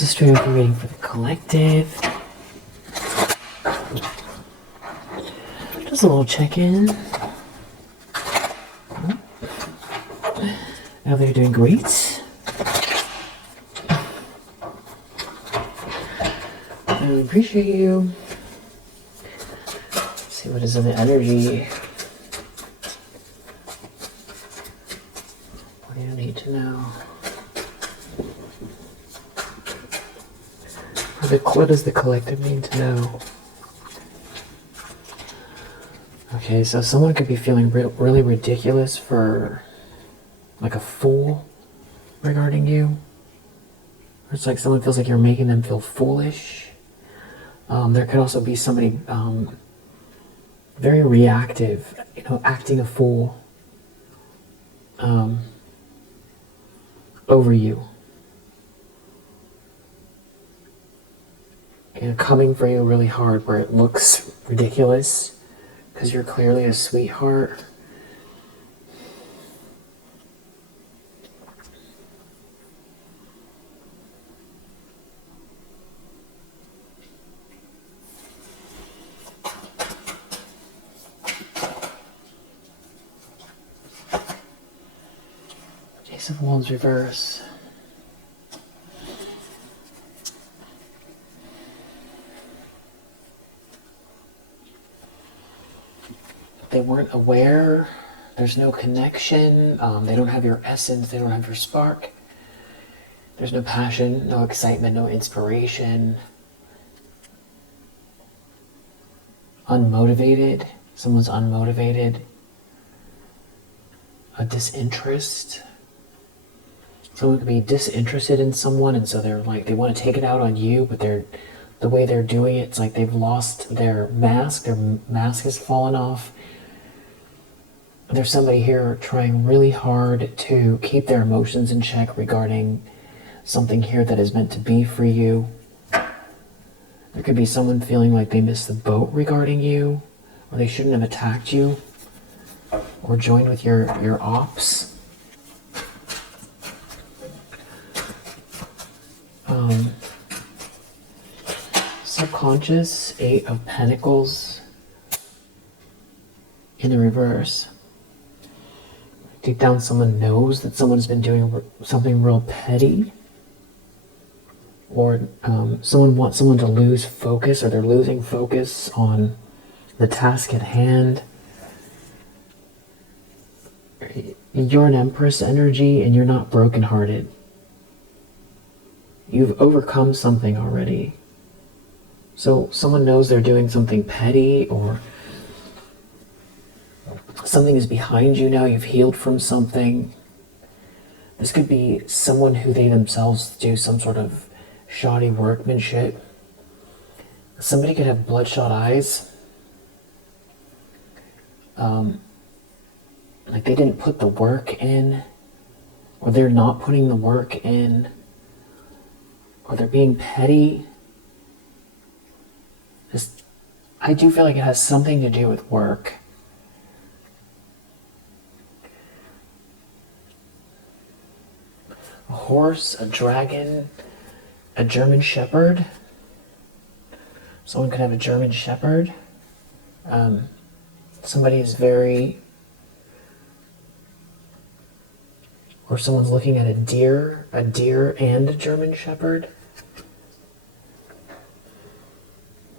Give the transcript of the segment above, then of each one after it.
just doing a reading for the collective. Just a little check-in. Now they're doing great. I appreciate you. Let's see what is in the energy. What do you need to know? What does the collective need to know? Okay, so someone could be feeling really ridiculous for like a fool regarding you. It's like someone feels like you're making them feel foolish. There could also be somebody very reactive, acting a fool over you. Coming for you really hard where it looks ridiculous because you're clearly a sweetheart. Ace of Wands reverse. They weren't aware, there's no connection, they don't have your essence, they don't have your spark. There's no passion, no excitement, no inspiration. Unmotivated, someone's unmotivated. A disinterest. Someone could be disinterested in someone, and so they're like, they want to take it out on you, but the way they're doing it, it's like they've lost their mask has fallen off. There's somebody here trying really hard to keep their emotions in check regarding something here that is meant to be for you. There could be someone feeling like they missed the boat regarding you, or they shouldn't have attacked you, or joined with your ops. Subconscious, 8 of Pentacles in the reverse. Deep down, someone knows that someone's been doing something real petty, or someone wants someone to lose focus, or they're losing focus on the task at hand. You're an Empress energy, and you're not brokenhearted. You've overcome something already. So someone knows they're doing something petty, or something is behind you now, you've healed from something. This could be someone who they themselves do some sort of shoddy workmanship. Somebody could have bloodshot eyes. Like they didn't put the work in, or they're not putting the work in, or they're being petty. I do feel like it has something to do with work. A horse, a dragon, a German Shepherd. Someone could have a German Shepherd. Somebody is very... Or someone's looking at a deer and a German Shepherd.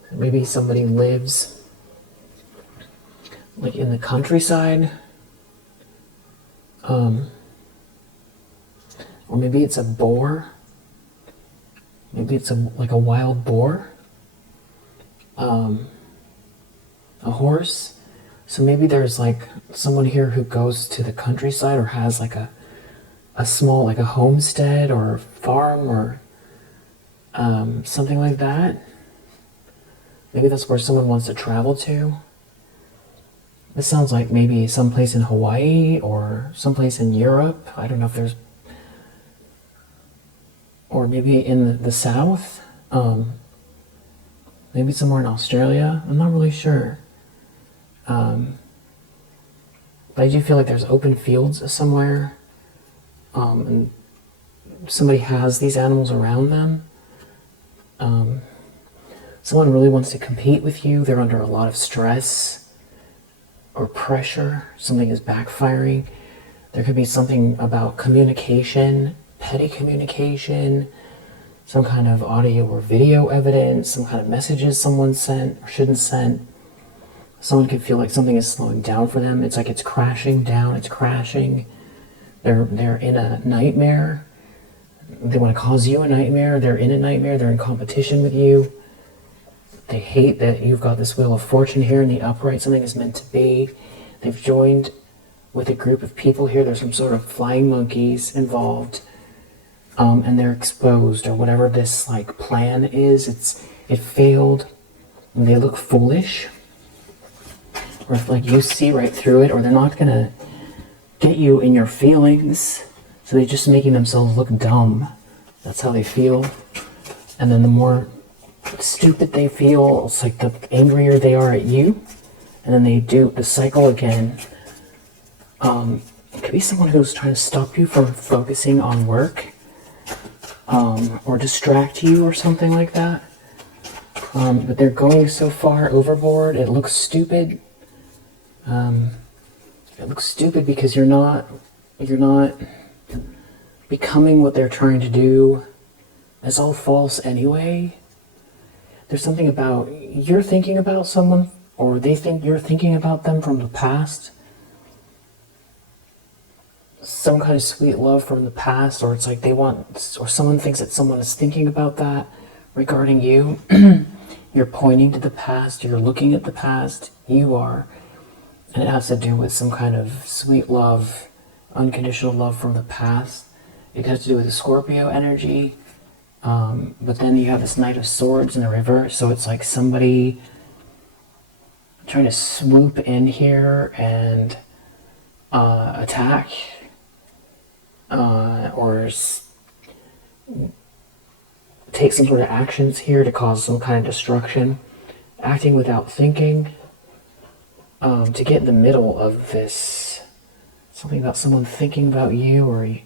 Maybe somebody lives like in the countryside. Or maybe it's a boar. Maybe it's like a wild boar. A horse. So maybe there's like someone here who goes to the countryside, or has like a small, like a homestead or a farm, or something like that. Maybe that's where someone wants to travel to. This sounds like maybe someplace in Hawaii or someplace in Europe. I don't know if there's... Or maybe in the south. Maybe somewhere in Australia. I'm not really sure. But I do feel like there's open fields somewhere. And somebody has these animals around them. Someone really wants to compete with you. They're under a lot of stress or pressure. Something is backfiring. There could be something about communication, petty communication, some kind of audio or video evidence, some kind of messages someone sent or shouldn't sent. Someone could feel like something is slowing down for them. It's like it's crashing down, it's crashing. They're in a nightmare. They want to cause you a nightmare. They're in a nightmare. They're in competition with you. They hate that you've got this wheel of fortune here in the upright. Something is meant to be. They've joined with a group of people here. There's some sort of flying monkeys involved. And they're exposed, or whatever this like plan is. It failed. And they look foolish. Or if like you see right through it, or they're not gonna get you in your feelings. So they're just making themselves look dumb. That's how they feel. And then the more stupid they feel, it's like the angrier they are at you. And then they do the cycle again. It could be someone who's trying to stop you from focusing on work. Or distract you or something like that. But they're going so far overboard, it looks stupid. It looks stupid because you're not becoming what they're trying to do. It's all false anyway. There's something about you're thinking about someone, or they think you're thinking about them from the past. Some kind of sweet love from the past, or it's like they want, or someone thinks that someone is thinking about that regarding you. You're pointing to the past, you're looking at the past, you are. And it has to do with some kind of sweet love, unconditional love from the past. It has to do with the Scorpio energy. But then you have this Knight of Swords in the reverse, so it's like somebody trying to swoop in here and attack, or take some sort of actions here to cause some kind of destruction, acting without thinking, to get in the middle of this, something about someone thinking about you, or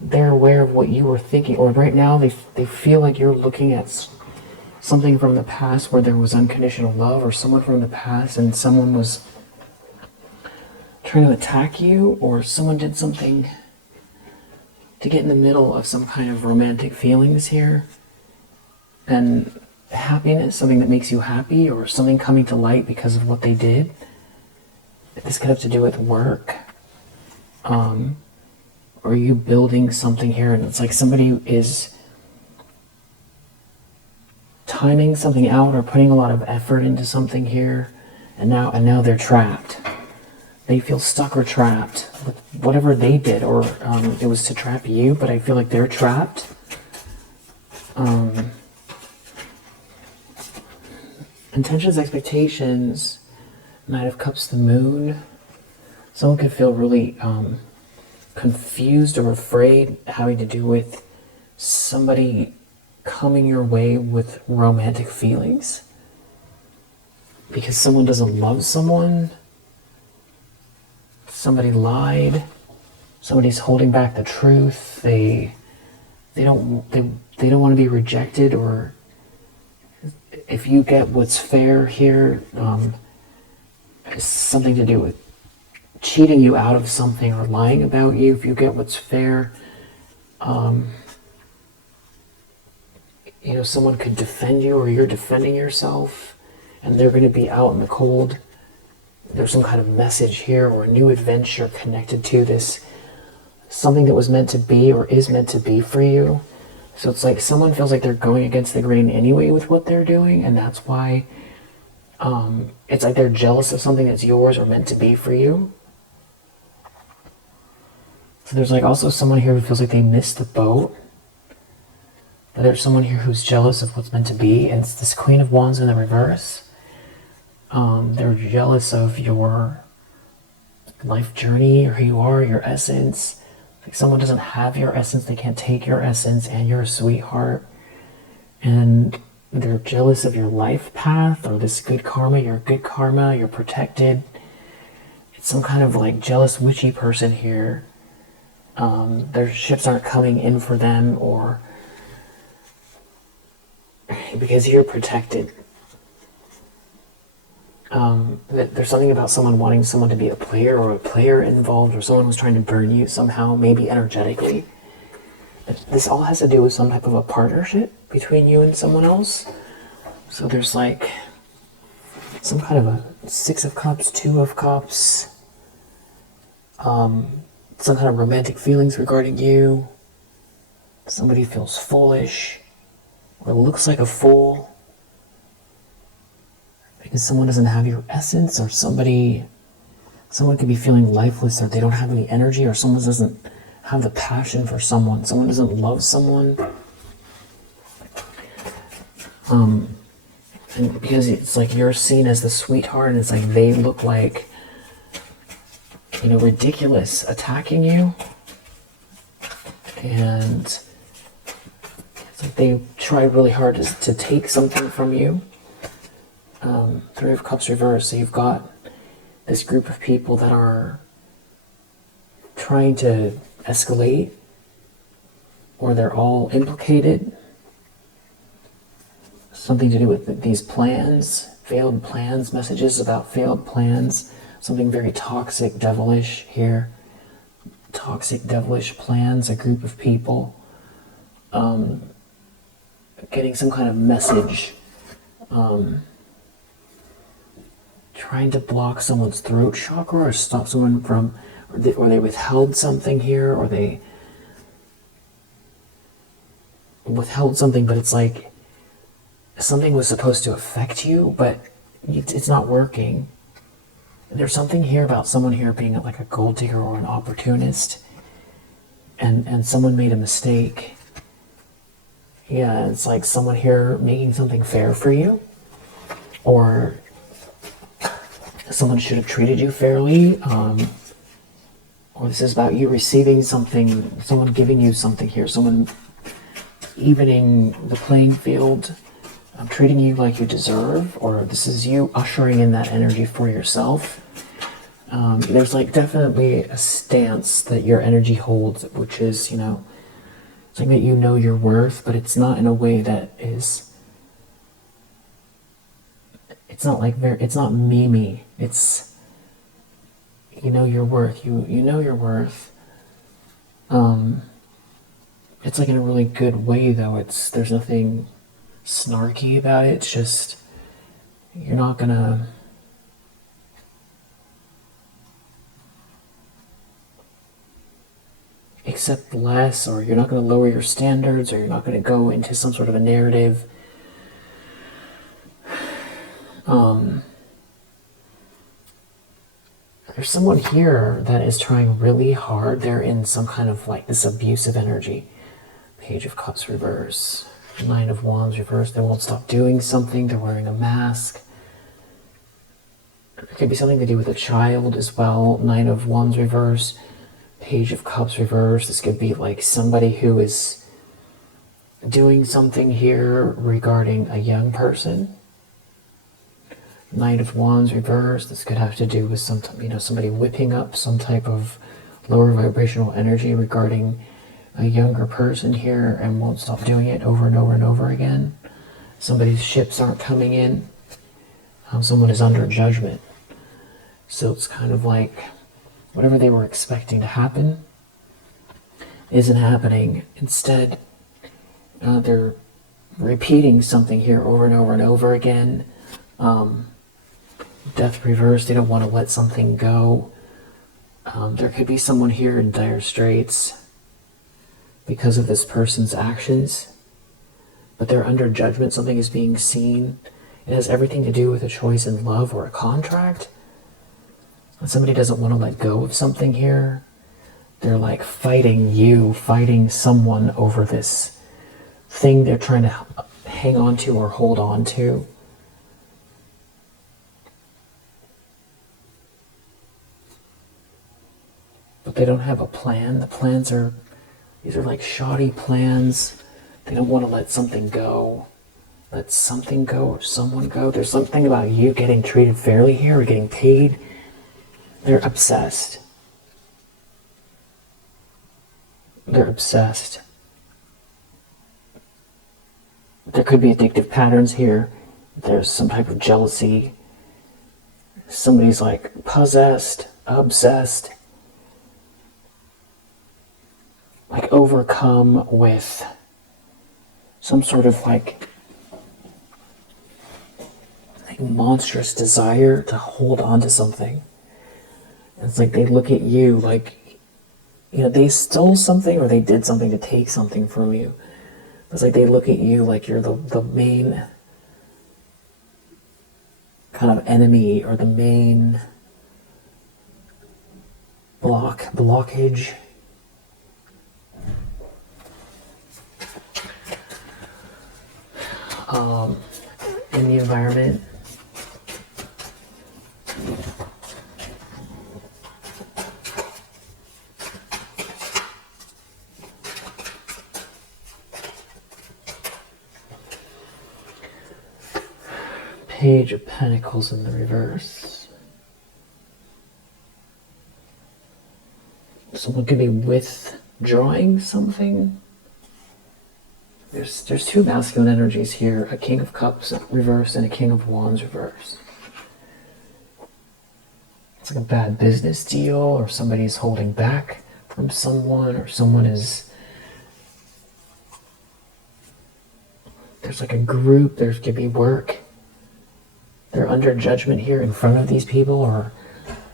they're aware of what you were thinking, or right now they feel like you're looking at something from the past where there was unconditional love, or someone from the past and someone was trying to attack you, or someone did something to get in the middle of some kind of romantic feelings here, and happiness, something that makes you happy, or something coming to light because of what they did. This could have to do with work, or you building something here, and it's like somebody is timing something out or putting a lot of effort into something here, and now they're trapped. They feel stuck or trapped with whatever they did, or it was to trap you, but I feel like they're trapped. Intentions, expectations, Knight of Cups, the Moon. Someone could feel really confused or afraid, having to do with somebody coming your way with romantic feelings. Because someone doesn't love someone. Somebody lied. Somebody's holding back the truth. They don't want to be rejected, or if you get what's fair here, it's something to do with cheating you out of something or lying about you. If you get what's fair, someone could defend you, or you're defending yourself, and they're going to be out in the cold. There's some kind of message here, or a new adventure connected to this, something that was meant to be or is meant to be for you. So it's like someone feels like they're going against the grain anyway with what they're doing, and that's why it's like they're jealous of something that's yours or meant to be for you. So there's like also someone here who feels like they missed the boat. But there's someone here who's jealous of what's meant to be, and it's this Queen of Wands in the reverse. They're jealous of your life journey, or who you are, your essence. Like someone doesn't have your essence, they can't take your essence, and you're a sweetheart. And they're jealous of your life path, or this good karma. You're good karma, you're protected. It's some kind of like jealous witchy person here. Their ships aren't coming in for them, or because you're protected. There's something about someone wanting someone to be a player, or a player involved, or someone was trying to burn you somehow, maybe energetically. This all has to do with some type of a partnership between you and someone else. So there's like some kind of a Six of Cups, Two of Cups, some kind of romantic feelings regarding you. Somebody feels foolish or looks like a fool because someone doesn't have your essence, or someone could be feeling lifeless, or they don't have any energy, or someone doesn't have the passion for someone. Someone doesn't love someone. And because it's like you're seen as the sweetheart, and it's like they look like, ridiculous attacking you. And it's like they tried really hard to take something from you. Three of Cups reversed. So you've got this group of people that are trying to escalate, or they're all implicated. Something to do with these plans, failed plans, messages about failed plans. Something very toxic, devilish here. Toxic, devilish plans, a group of people getting some kind of message, trying to block someone's throat chakra, or stop someone from, or they withheld something here, or they withheld something, but it's like something was supposed to affect you, but it's not working. There's something here about someone here being like a gold digger or an opportunist, and someone made a mistake. Yeah, it's like someone here making something fair for you, or someone should have treated you fairly, or this is about you receiving something, someone giving you something here, someone evening the playing field, treating you like you deserve, or this is you ushering in that energy for yourself. There's like definitely a stance that your energy holds, which is, something that you know your worth, but it's not in a way that is, it's not memey. It's, you know your worth. You know your worth. It's like in a really good way, though. There's nothing snarky about it. It's just, you're not gonna accept less, or you're not going to lower your standards, or you're not going to go into some sort of a narrative. There's someone here that is trying really hard. They're in some kind of like this abusive energy. Page of Cups reverse. Nine of Wands reverse. They won't stop doing something. They're wearing a mask. It could be something to do with a child as well. Nine of Wands reverse. Page of Cups reverse. This could be like somebody who is doing something here regarding a young person. Knight of Wands reverse. This could have to do with somebody whipping up some type of lower vibrational energy regarding a younger person here, and won't stop doing it over and over and over again. Somebody's ships aren't coming in. Someone is under judgment. So it's kind of like whatever they were expecting to happen isn't happening. Instead, they're repeating something here over and over and over again. Death reversed. They don't want to let something go. There could be someone here in dire straits because of this person's actions, but they're under judgment. Something is being seen. It has everything to do with a choice in love or a contract. And somebody doesn't want to let go of something here. They're like fighting someone over this thing they're trying to hang on to or hold on to. But they don't have a plan. These are like shoddy plans. They don't want to let something go. Let something go or someone go. There's something about you getting treated fairly here or getting paid. They're obsessed. They're There could be addictive patterns here. There's some type of jealousy. Somebody's like possessed, obsessed, like overcome with some sort of like monstrous desire to hold on to something. It's like they look at you like, you know, they stole something or they did something to take something from you. It's like they look at you like you're the main kind of enemy or the main blockage. In the environment. Page of Pentacles in the reverse. Someone could be withdrawing something. There's two masculine energies here, a King of Cups reverse and a King of Wands reverse. It's like a bad business deal, or somebody's holding back from someone, or someone is... There's like a group, there could be work. They're under judgment here in front of these people, or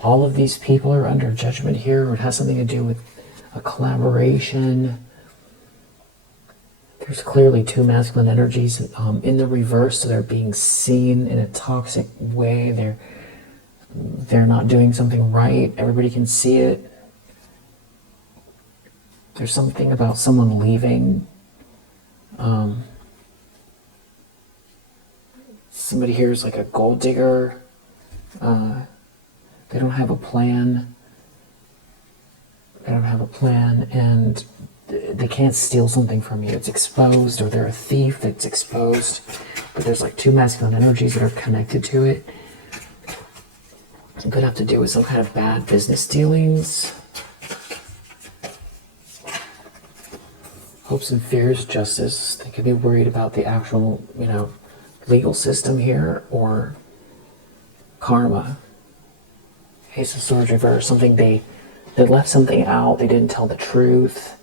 all of these people are under judgment here, or it has something to do with a collaboration. There's clearly two masculine energies in the reverse, so they're being seen in a toxic way. They're not doing something right. Everybody can see it. There's something about someone leaving. Somebody here is like a gold digger. They don't have a plan. They don't have a plan, and they can't steal something from you. It's exposed, or they're a thief that's exposed. But there's like two masculine energies that are connected to it. It could have to do with some kind of bad business dealings. Hopes and fears, justice. They could be worried about the actual, legal system here, or karma. Ace of Swords reverse. Something they left something out. They didn't tell the truth.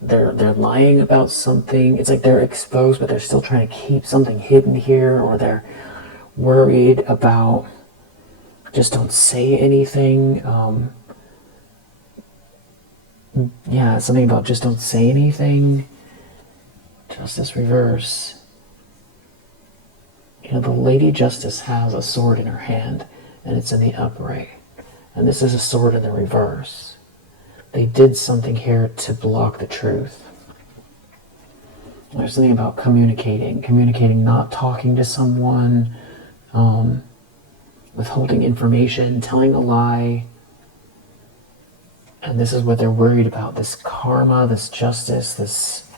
They're lying about something. It's like they're exposed, but they're still trying to keep something hidden here, or they're worried about just don't say anything. Yeah, something about just don't say anything. Justice reverse. The Lady Justice has a sword in her hand, and it's in the upright. And this is a sword in the reverse. They did something here to block the truth. There's something about communicating, not talking to someone, withholding information, telling a lie. And this is what they're worried about, this karma, this justice, this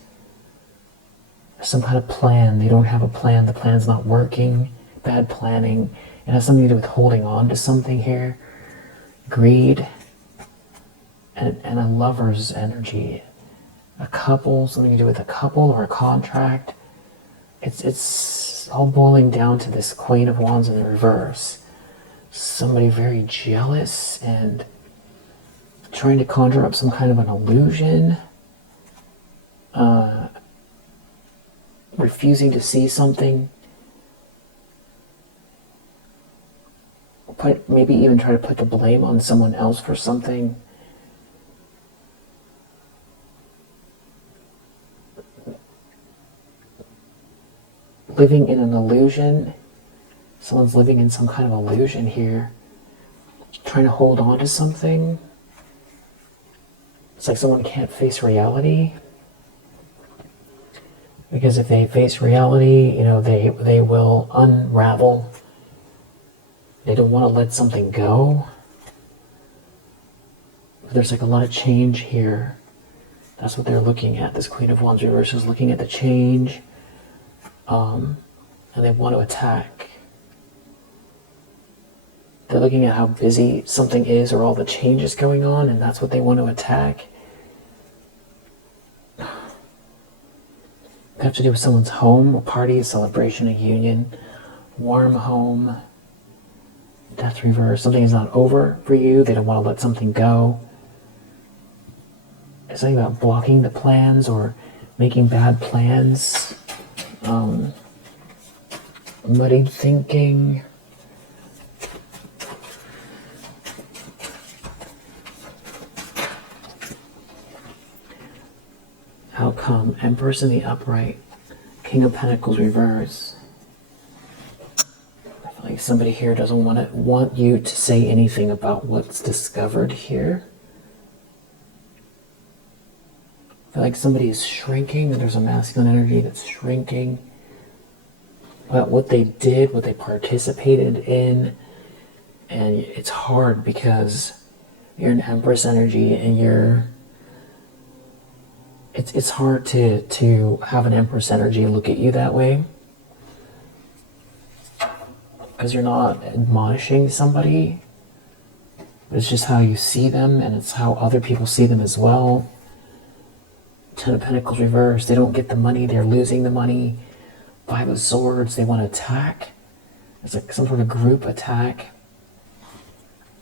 some kind of plan. They don't have a plan. The plan's not working. Bad planning. It has something to do with holding on to something here. Greed. And a lover's energy. A couple, something to do with a couple or a contract. It's all boiling down to this Queen of Wands in the reverse. Somebody very jealous and trying to conjure up some kind of an illusion. Refusing to see something. Maybe even try to put the blame on someone else for something. Living in an illusion. Someone's living in some kind of illusion here. Trying to hold on to something. It's like someone can't face reality. Because if they face reality, they will unravel. They don't want to let something go. There's like a lot of change here. That's what they're looking at. This Queen of Wands reverse is looking at the change. And they want to attack. They're looking at how busy something is, or all the changes going on, and that's what they want to attack. have to do with someone's home, a party, a celebration, a union, warm home, death reverse. Something is not over for you. They don't want to let something go. It's something about blocking the plans or making bad plans. Muddied thinking. Outcome, Empress in the upright, King of Pentacles reverse. I feel like somebody here doesn't want you to say anything about what's discovered here. I feel like somebody is shrinking, and there's a masculine energy that's shrinking. But what they did, what they participated in, and it's hard because you're an Empress energy and it's hard to have an Empress energy look at you that way because you're not admonishing somebody. It's just how you see them, and it's how other people see them as well. Ten of Pentacles reversed. They don't get the money. They're losing the money. Five of Swords. They want to attack. It's like some sort of group attack.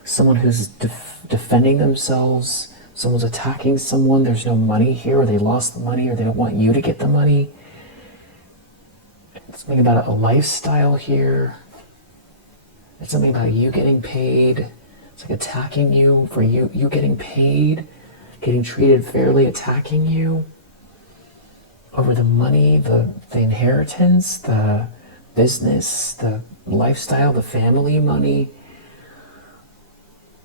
Someone who's defending themselves. Someone's attacking someone. There's no money here, or they lost the money, or they don't want you to get the money. It's something about a lifestyle here. It's something about you getting paid. It's like attacking you for you getting paid, getting treated fairly, attacking you over the money, the inheritance, the business, the lifestyle, the family money.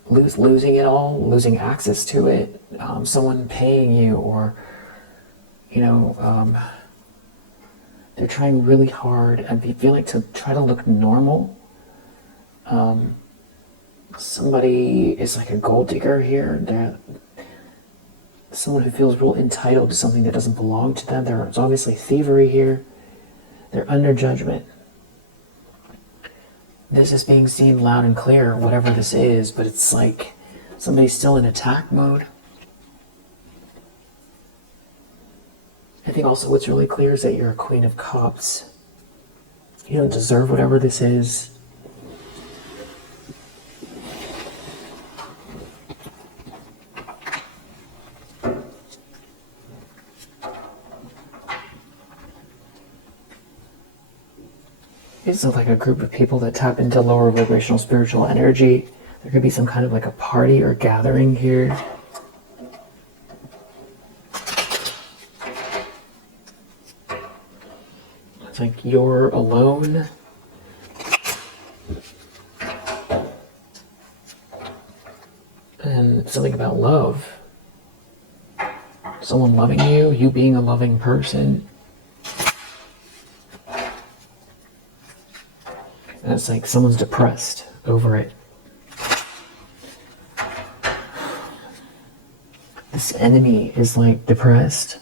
Losing it all, losing access to it, someone paying you, or they're trying really hard and feel like to try to look normal. Somebody is like a gold digger here. They're someone who feels real entitled to something that doesn't belong to them. There's obviously thievery here. They're under judgment. This is being seen loud and clear, whatever this is, but it's like somebody's still in attack mode. I think also what's really clear is that you're a Queen of Cups. You don't deserve whatever this is. It's like a group of people that tap into lower vibrational spiritual energy. There could be some kind of like a party or gathering here. It's like you're alone. And something about love. Someone loving you, you being a loving person. And it's like someone's depressed over it. This enemy is like depressed.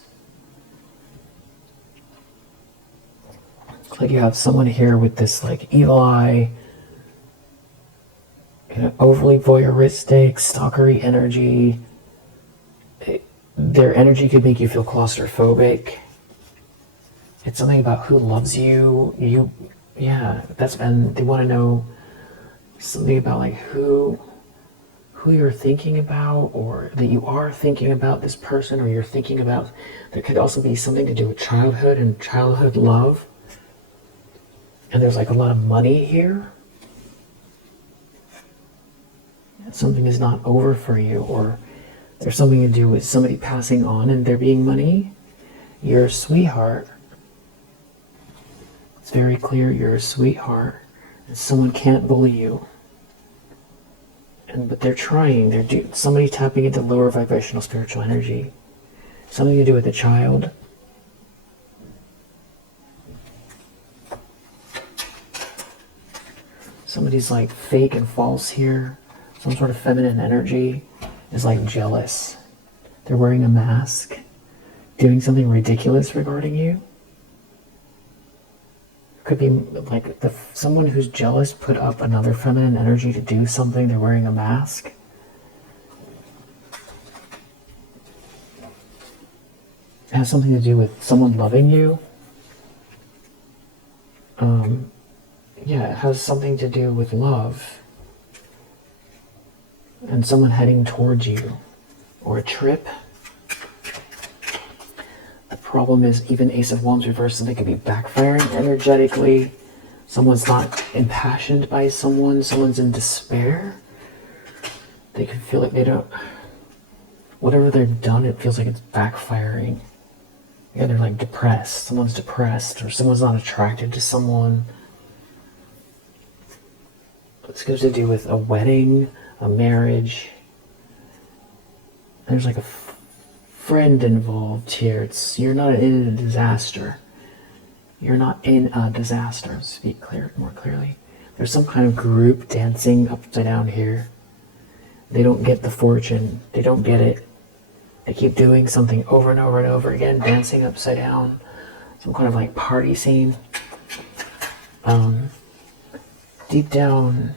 It's like you have someone here with this like evil eye, overly voyeuristic, stalkery energy. Their energy could make you feel claustrophobic. It's something about who loves you. And they want to know something about like who you're thinking about, or that you are thinking about this person, or you're thinking about. There could also be something to do with childhood and childhood love. And there's like a lot of money here. Something is not over for you, or there's something to do with somebody passing on and there being money. You're a sweetheart. It's very clear you're a sweetheart, and someone can't bully you. But they're trying. Somebody tapping into lower vibrational spiritual energy. Something to do with a child. Somebody's like fake and false here. Some sort of feminine energy is like jealous. They're wearing a mask, doing something ridiculous regarding you. Could be like someone who's jealous put up another feminine energy to do something. They're wearing a mask. It has something to do with someone loving you. Yeah, it has something to do with love and someone heading towards you, or a trip. The problem is even Ace of Wands reversed, something could be backfiring energetically. Someone's not impassioned by someone, someone's in despair. They can feel like they don't, whatever they've done, it feels like it's backfiring. Yeah, they're like depressed. Someone's depressed, or someone's not attracted to someone. It's got to do with a wedding, a marriage. There's like a friend involved here. You're not in a disaster. You're not in a disaster. Speak more clearly. There's some kind of group dancing upside down here. They don't get the fortune. They don't get it. They keep doing something over and over and over again, dancing upside down. Some kind of like party scene. Deep down,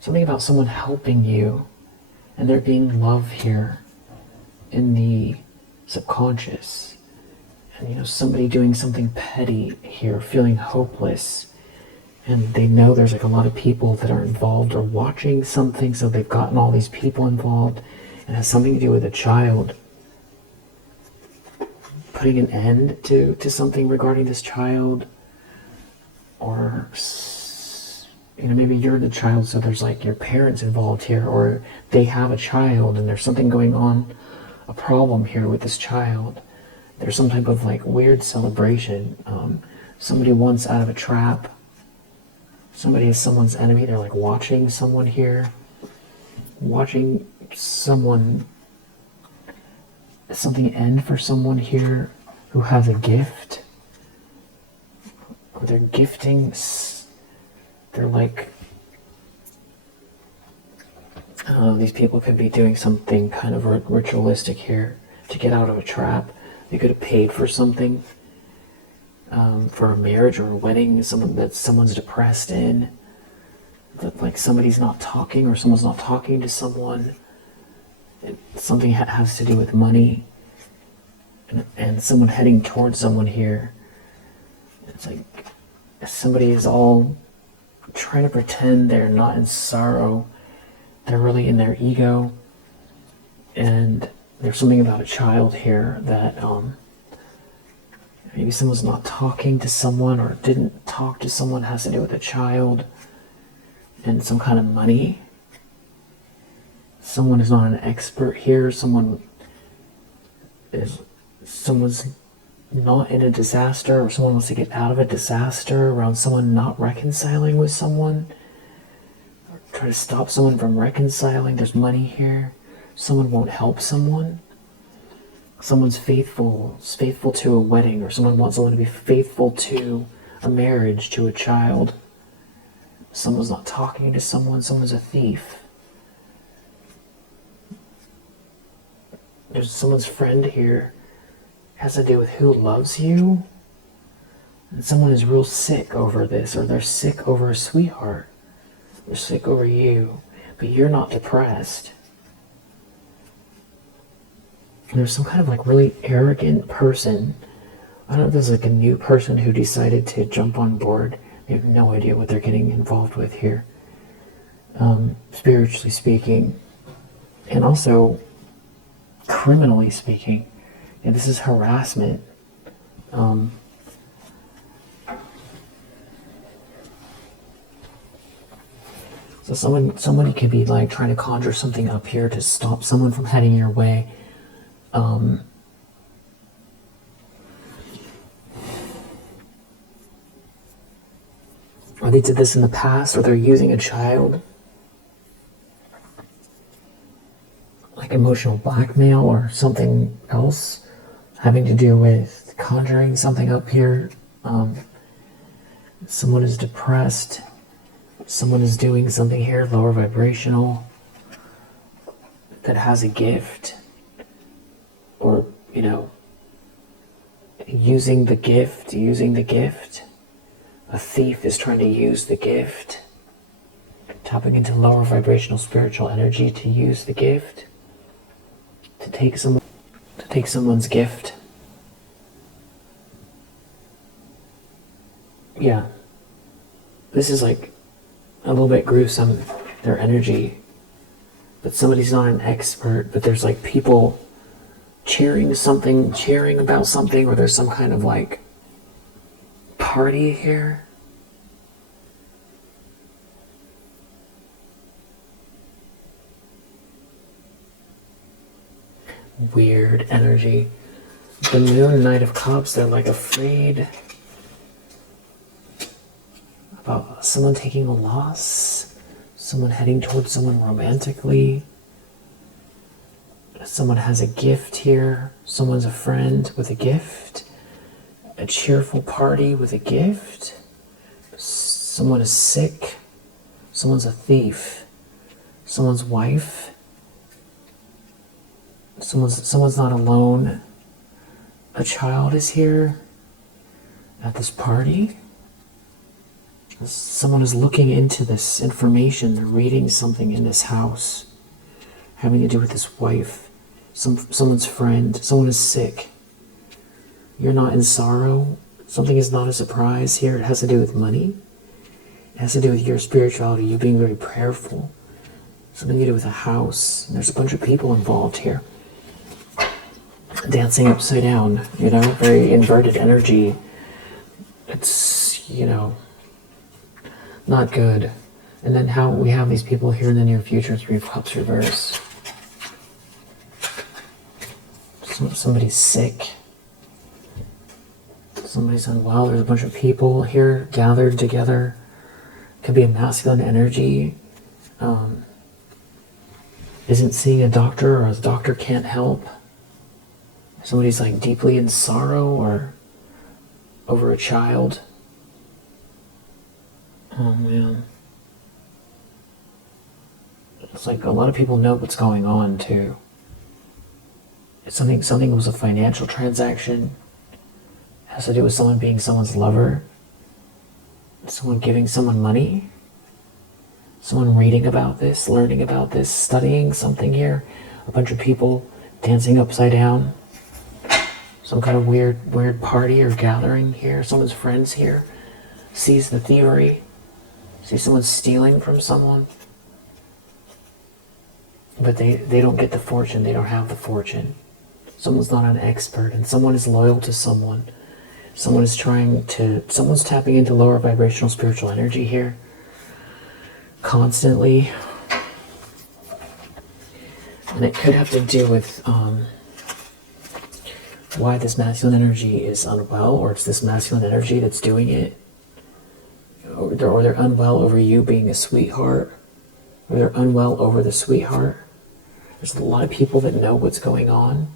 something about someone helping you, and there being love here in the subconscious. And somebody doing something petty here, feeling hopeless. And they know there's like a lot of people that are involved or watching something, so they've gotten all these people involved. And it has something to do with a child. Putting an end to something regarding this child. Or maybe you're the child, so there's like your parents involved here, or they have a child and there's something going on, a problem here with this child. There's some type of like weird celebration. Somebody wants out of a trap. Somebody is someone's enemy. They're like watching someone here. Watching something end for someone here who has a gift. Or they're gifting. They're like, these people could be doing something kind of ritualistic here to get out of a trap. They could have paid for something, for a marriage or a wedding, someone's depressed in, that like somebody's not talking, or someone's not talking to someone. Something has to do with money, and someone heading towards someone here. It's like somebody is all trying to pretend they're not in sorrow. They're really in their ego. And there's something about a child here that maybe someone's not talking to someone, or didn't talk to someone, has to do with a child and some kind of money. Someone is not an expert here. Someone's not in a disaster, or someone wants to get out of a disaster around someone not reconciling with someone, or try to stop someone from reconciling. There's money here. Someone won't help someone. Someone's faithful to a wedding, or someone wants someone to be faithful to a marriage, to a child. Someone's not talking to someone. Someone's a thief. There's someone's friend here. Has to do with who loves you. And someone is real sick over this, or they're sick over a sweetheart. They're sick over you, but you're not depressed. There's some kind of like really arrogant person. I don't know if there's like a new person who decided to jump on board. They have no idea what they're getting involved with here. Spiritually speaking. And also, criminally speaking. Yeah, this is harassment. So somebody could be like trying to conjure something up here to stop someone from heading your way. Or they did this in the past, or they're using a child. Like emotional blackmail or something else having to do with conjuring something up here. Someone is depressed. Someone is doing something here, lower vibrational, that has a gift. Or, using the gift. A thief is trying to use the gift. Tapping into lower vibrational spiritual energy to use the gift. To take someone's gift. Yeah. this is like a little bit gruesome, their energy. But somebody's not an expert, but there's like people cheering about something, or there's some kind of like party here. Weird energy. The Moon, Knight of Cups, they're like afraid about someone taking a loss, someone heading towards someone romantically. Someone has a gift here. Someone's a friend with a gift. A cheerful party with a gift. Someone is sick. Someone's a thief. Someone's wife. Someone's not alone. A child is here at this party. Someone is looking into this information. They're reading something in this house having to do with this wife. Someone's friend. Someone is sick. You're not in sorrow. Something is not a surprise here. It has to do with money. It has to do with your spirituality, you being very prayerful. Something to do with a house. And there's a bunch of people involved here. Dancing upside down, you know, very inverted energy. It's, you know, not good. And then how we have these people here in the near future, Three of Cups reverse. Somebody's sick. Somebody's unwell. There's a bunch of people here gathered together. Could be a masculine energy. Isn't seeing a doctor, or the doctor can't help. Somebody's like deeply in sorrow or over a child. Oh man. It's like a lot of people know what's going on too. Something was a financial transaction. It has to do with someone being someone's lover. Someone giving someone money. Someone reading about this, learning about this, studying something here. A bunch of people dancing upside down. Some kind of weird party or gathering here. Someone's friends here. Sees the thievery. Sees someone stealing from someone. But they don't get the fortune. They don't have the fortune. Someone's not an expert, and someone is loyal to someone. Someone's tapping into lower vibrational spiritual energy here. Constantly. And it could have to do with why this masculine energy is unwell, or it's this masculine energy that's doing it. Or they're unwell over you being a sweetheart. Or they're unwell over the sweetheart. There's a lot of people that know what's going on.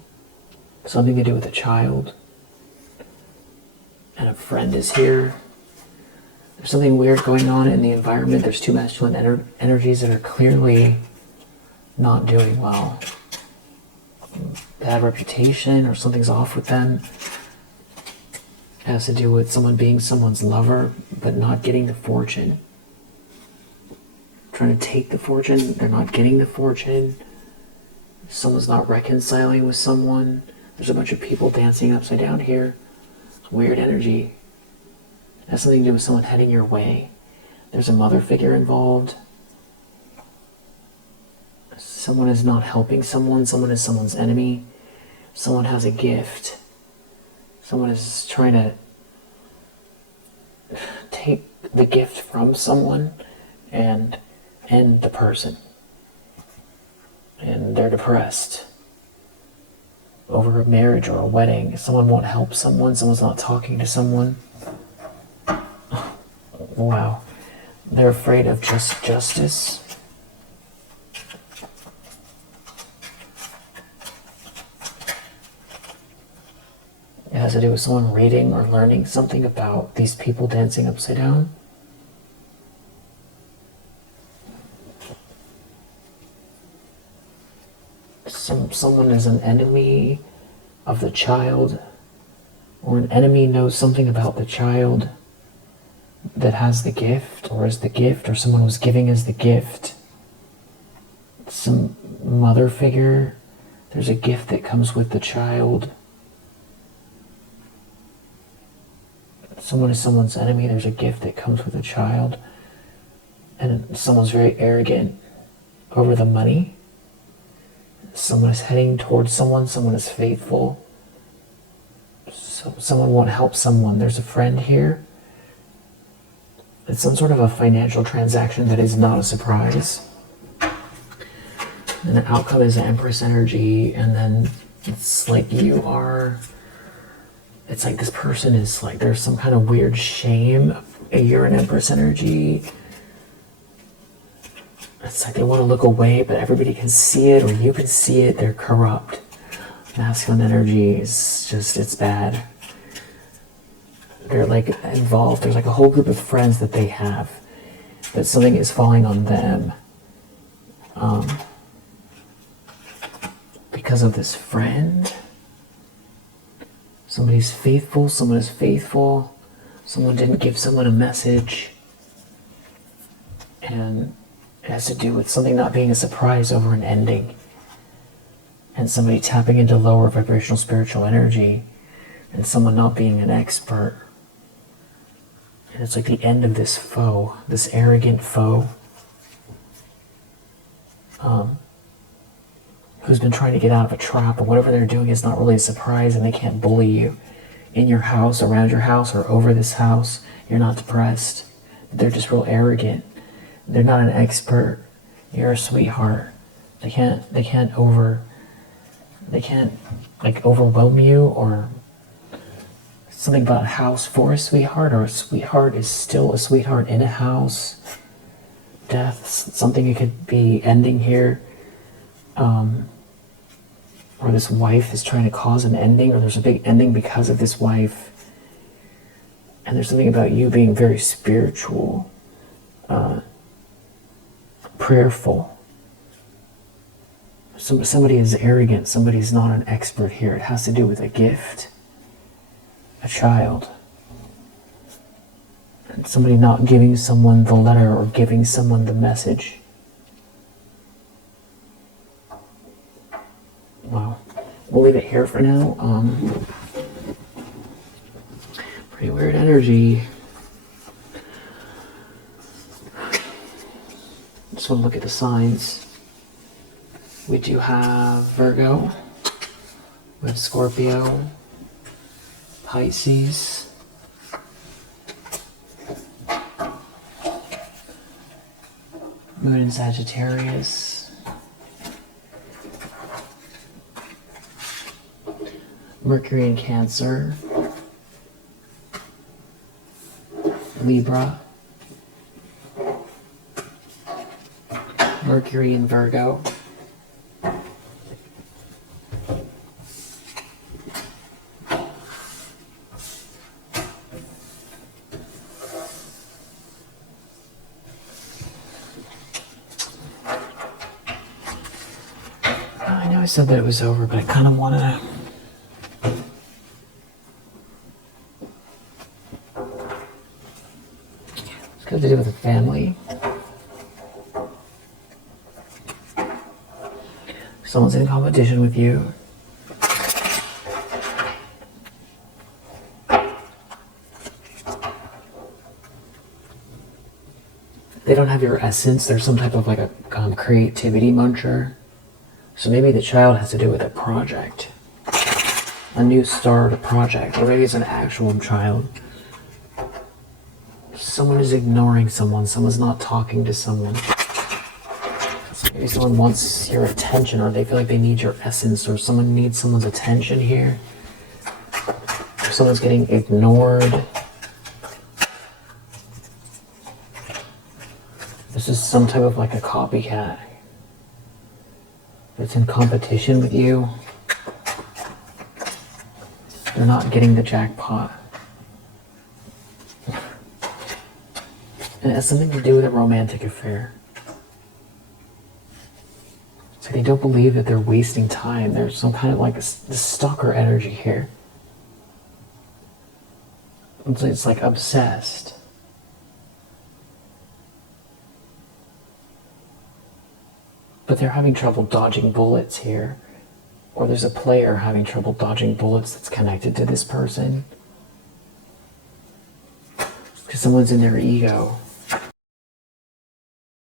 Something to do with a child. And a friend is here. There's something weird going on in the environment. There's two masculine energies that are clearly not doing well. Bad reputation, or something's off with them. It has to do with someone being someone's lover, but not getting the fortune. Trying to take the fortune, they're not getting the fortune. Someone's not reconciling with someone. There's a bunch of people dancing upside down here. It's weird energy. It has something to do with someone heading your way. There's a mother figure involved. Someone is not helping someone. Someone is someone's enemy. Someone has a gift. Someone is trying to take the gift from someone and end the person. And they're depressed over a marriage or a wedding. Someone won't help someone. Someone's not talking to someone. Wow. They're afraid of justice. It has to do with someone reading or learning something about these people dancing upside down. Someone is an enemy of the child, or an enemy knows something about the child that has the gift, or is the gift, or someone was giving as the gift. Some mother figure. There's a gift that comes with the child. Someone is someone's enemy. There's a gift that comes with a child. And someone's very arrogant over the money. Someone is heading towards someone. Someone is faithful. So someone won't help someone. There's a friend here. It's some sort of a financial transaction that is not a surprise. And the outcome is Empress energy, and then it's like you are, it's like this person is like, there's some kind of weird shame. You're an Empress energy. It's like they want to look away, but everybody can see it, or you can see it. They're corrupt. Masculine energy is just, it's bad. They're like involved. There's like a whole group of friends that they have, but something is falling on them. Because of this friend. Somebody's faithful, someone is faithful, someone didn't give someone a message, and it has to do with something not being a surprise over an ending, and somebody tapping into lower vibrational spiritual energy, and someone not being an expert. And it's like the end of this foe, this arrogant foe, who's been trying to get out of a trap, and whatever they're doing is not really a surprise, and they can't bully you in your house, around your house, or over this house. You're not depressed. They're just real arrogant. They're not an expert. You're a sweetheart. They can't like overwhelm you, or something about a house for a sweetheart, or a sweetheart is still a sweetheart in a house. Death, something it could be ending here. Or this wife is trying to cause an ending, or there's a big ending because of this wife. And there's something about you being very spiritual, prayerful. Somebody is arrogant, somebody's not an expert here. It has to do with a gift, a child. And somebody not giving someone the letter or giving someone the message. Wow. We'll leave it here for now. Pretty weird energy. Just want to look at the signs. We do have Virgo. We have Scorpio. Pisces. Moon in Sagittarius. Mercury in Cancer, Libra, Mercury in Virgo, I know I said that it was over, but I kind of want to. It's got to do with a family. Someone's in competition with you. They don't have your essence. There's some type of like a creativity muncher. So maybe the child has to do with a project. A new start, a project. Or maybe it's an actual child. Someone is ignoring someone. Someone's not talking to someone. Maybe someone wants your attention, or they feel like they need your essence, or someone needs someone's attention here. Or someone's getting ignored. This is some type of like a copycat that's in competition with you. They're not getting the jackpot. And it has something to do with a romantic affair. So they don't believe that they're wasting time. There's some kind of like this stalker energy here. It's like obsessed. But they're having trouble dodging bullets here. Or there's a player having trouble dodging bullets that's connected to this person. Because someone's in their ego.